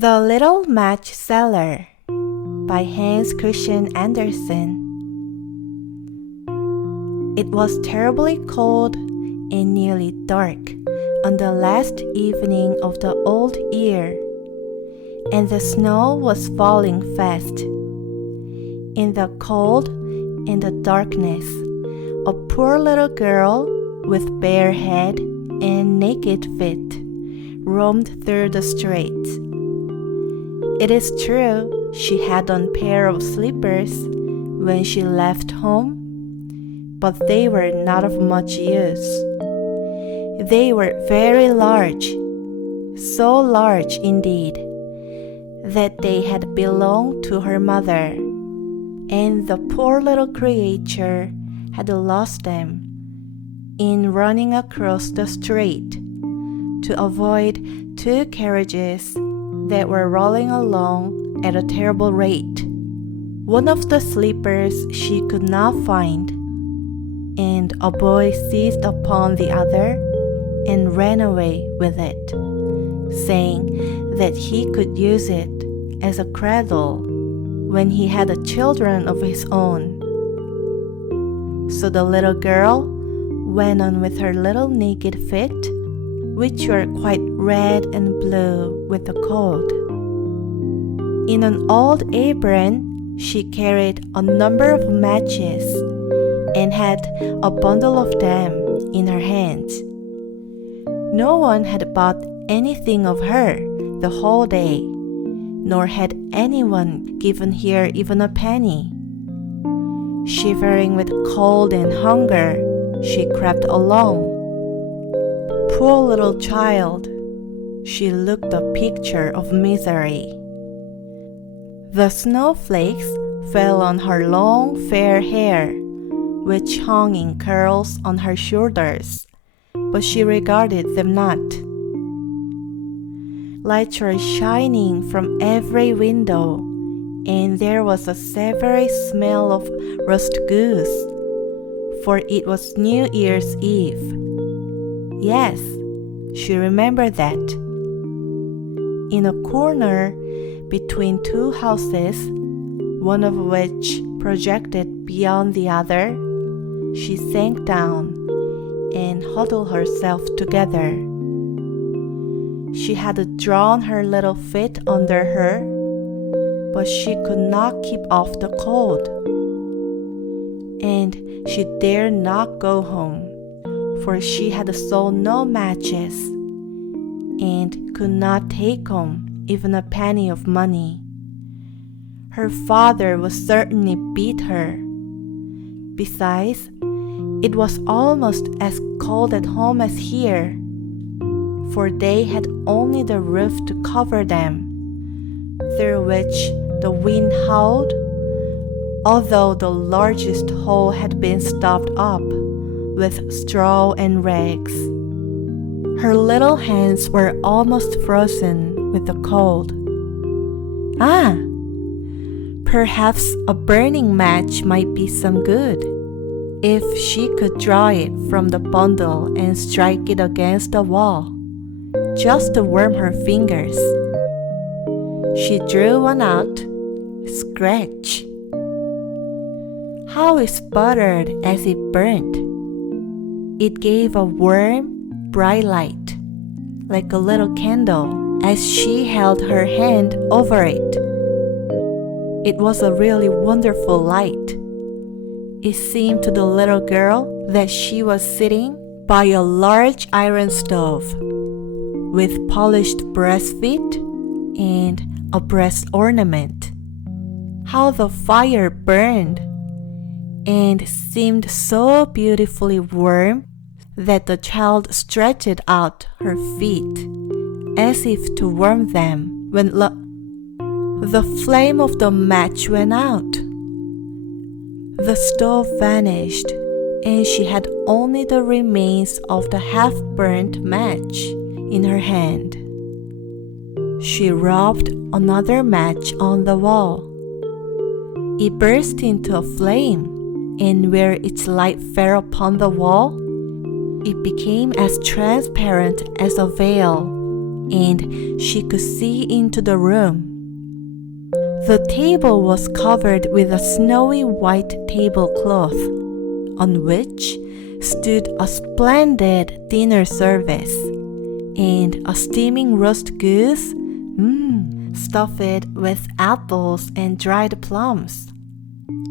The Little Match Seller by Hans Christian Andersen. It was terribly cold and nearly dark on the last evening of the old year, and the snow was falling fast. In the cold and the darkness, a poor little girl with bare head and naked feet roamed through the streets. It is true, she had on a pair of slippers when she left home, but they were not of much use. They were very large, so large indeed, that they had belonged to her mother, and the poor little creature had lost them in running across the street to avoid two carriages that were rolling along at a terrible rate. One of the slippers she could not find, and a boy seized upon the other and ran away with it, saying that he could use it as a cradle when he had children of his own. So the little girl went on with her little naked feet, which were quite red and blue with the cold. In an old apron, she carried a number of matches and had a bundle of them in her hands. No one had bought anything of her the whole day, nor had anyone given her even a penny. Shivering with cold and hunger, she crept along. Poor little child, she looked a picture of misery. The snowflakes fell on her long fair hair, which hung in curls on her shoulders, but she regarded them not. Lights were shining from every window, and there was a savory smell of roast goose, for it was New Year's Eve. Yes, she remembered that. In a corner between two houses, one of which projected beyond the other, she sank down and huddled herself together. She had drawn her little feet under her, but she could not keep off the cold. And she dared not go home, for she had sold no matches and could not take home even a penny of money. Her father would certainly beat her. Besides, it was almost as cold at home as here, for they had only the roof to cover them, through which the wind howled, although the largest hole had been stopped up with straw and rags. Her little hands were almost frozen with the cold. Ah! Perhaps a burning match might be some good, if she could draw it from the bundle and strike it against the wall, just to warm her fingers. She drew one out. Scratch! How it sputtered as it burned! It gave a warm, bright light, like a little candle, as she held her hand over it. It was a really wonderful light. It seemed to the little girl that she was sitting by a large iron stove, with polished brass feet and a brass ornament. How the fire burned, and seemed so beautifully warm that the child stretched out her feet as if to warm them when the flame of the match went out. The stove vanished, and she had only the remains of the half-burnt match in her hand. She rubbed another match on the wall. It burst into a flame, and where its light fell upon the wall, it became as transparent as a veil, and she could see into the room. The table was covered with a snowy white tablecloth, on which stood a splendid dinner service and a steaming roast goose, stuffed with apples and dried plums.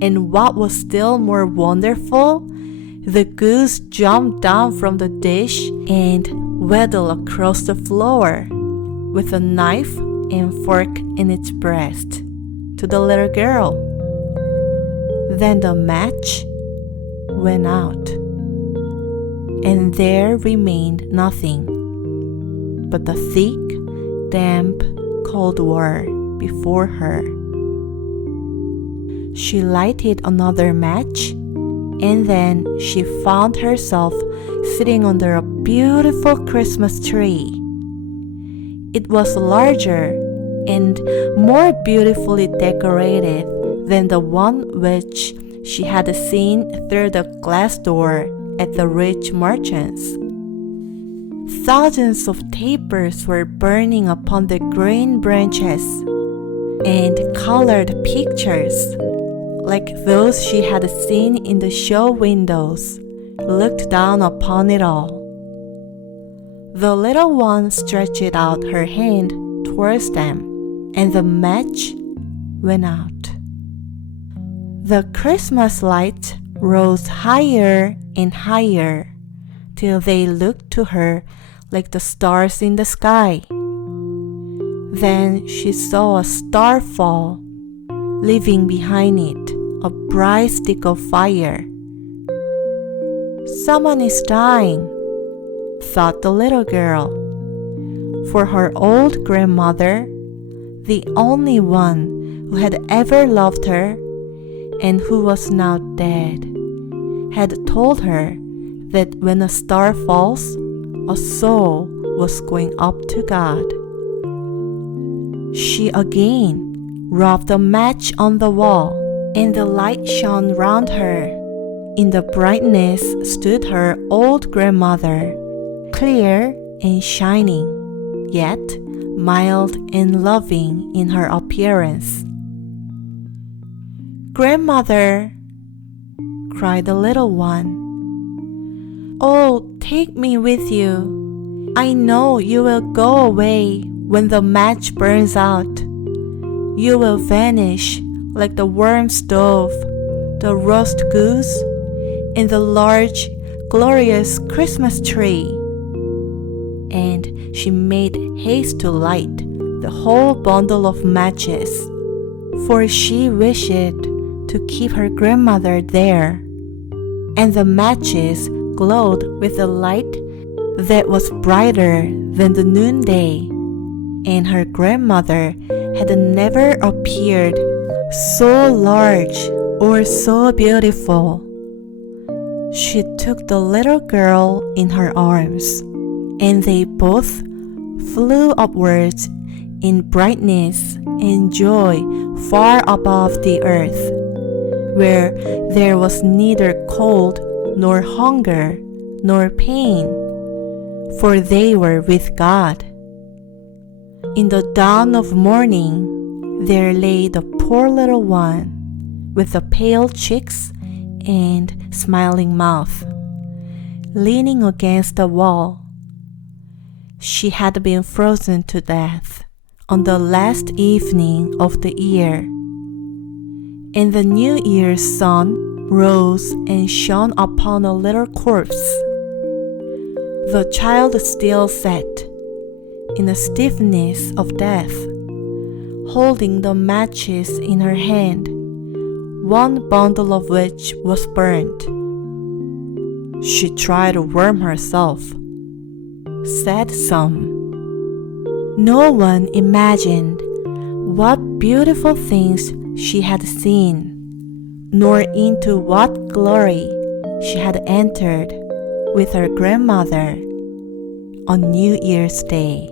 And what was still more wonderful, the goose jumped down from the dish and waddled across the floor with a knife and fork in its breast to the little girl. Then the match went out, and there remained nothing but the thick, damp, cold wall before her. She lighted another match, and then she found herself sitting under a beautiful Christmas tree. It was larger and more beautifully decorated than the one which she had seen through the glass door at the rich merchant's. Thousands of tapers were burning upon the green branches, and colored pictures, like those she had seen in the show windows, looked down upon it all. The little one stretched out her hand towards them, and the match went out. The Christmas lights rose higher and higher till they looked to her like the stars in the sky. Then she saw a star fall, leaving behind it a bright stick of fire. "Someone is dying," thought the little girl, for her old grandmother, the only one who had ever loved her and who was now dead, had told her that when a star falls, a soul was going up to God. She again rubbed a match on the wall, and the light shone round her. In the brightness stood her old grandmother, clear and shining, yet mild and loving in her appearance. "Grandmother," cried the little one, "oh, take me with you. I know you will go away when the match burns out. You will vanish like the warm stove, the roast goose, and the large, glorious Christmas tree." And she made haste to light the whole bundle of matches, for she wished to keep her grandmother there. And the matches glowed with a light that was brighter than the noonday, and her grandmother had never appeared so large or so beautiful. She took the little girl in her arms, and they both flew upwards in brightness and joy far above the earth, where there was neither cold nor hunger nor pain, for they were with God. In the dawn of morning, there lay the poor little one, with the pale cheeks and smiling mouth, leaning against the wall. She had been frozen to death on the last evening of the year, and the New Year's sun rose and shone upon a little corpse. The child still sat, in the stiffness of death, holding the matches in her hand, one bundle of which was burnt. She tried to warm herself, said some. No one imagined what beautiful things she had seen, nor into what glory she had entered with her grandmother on New Year's Day.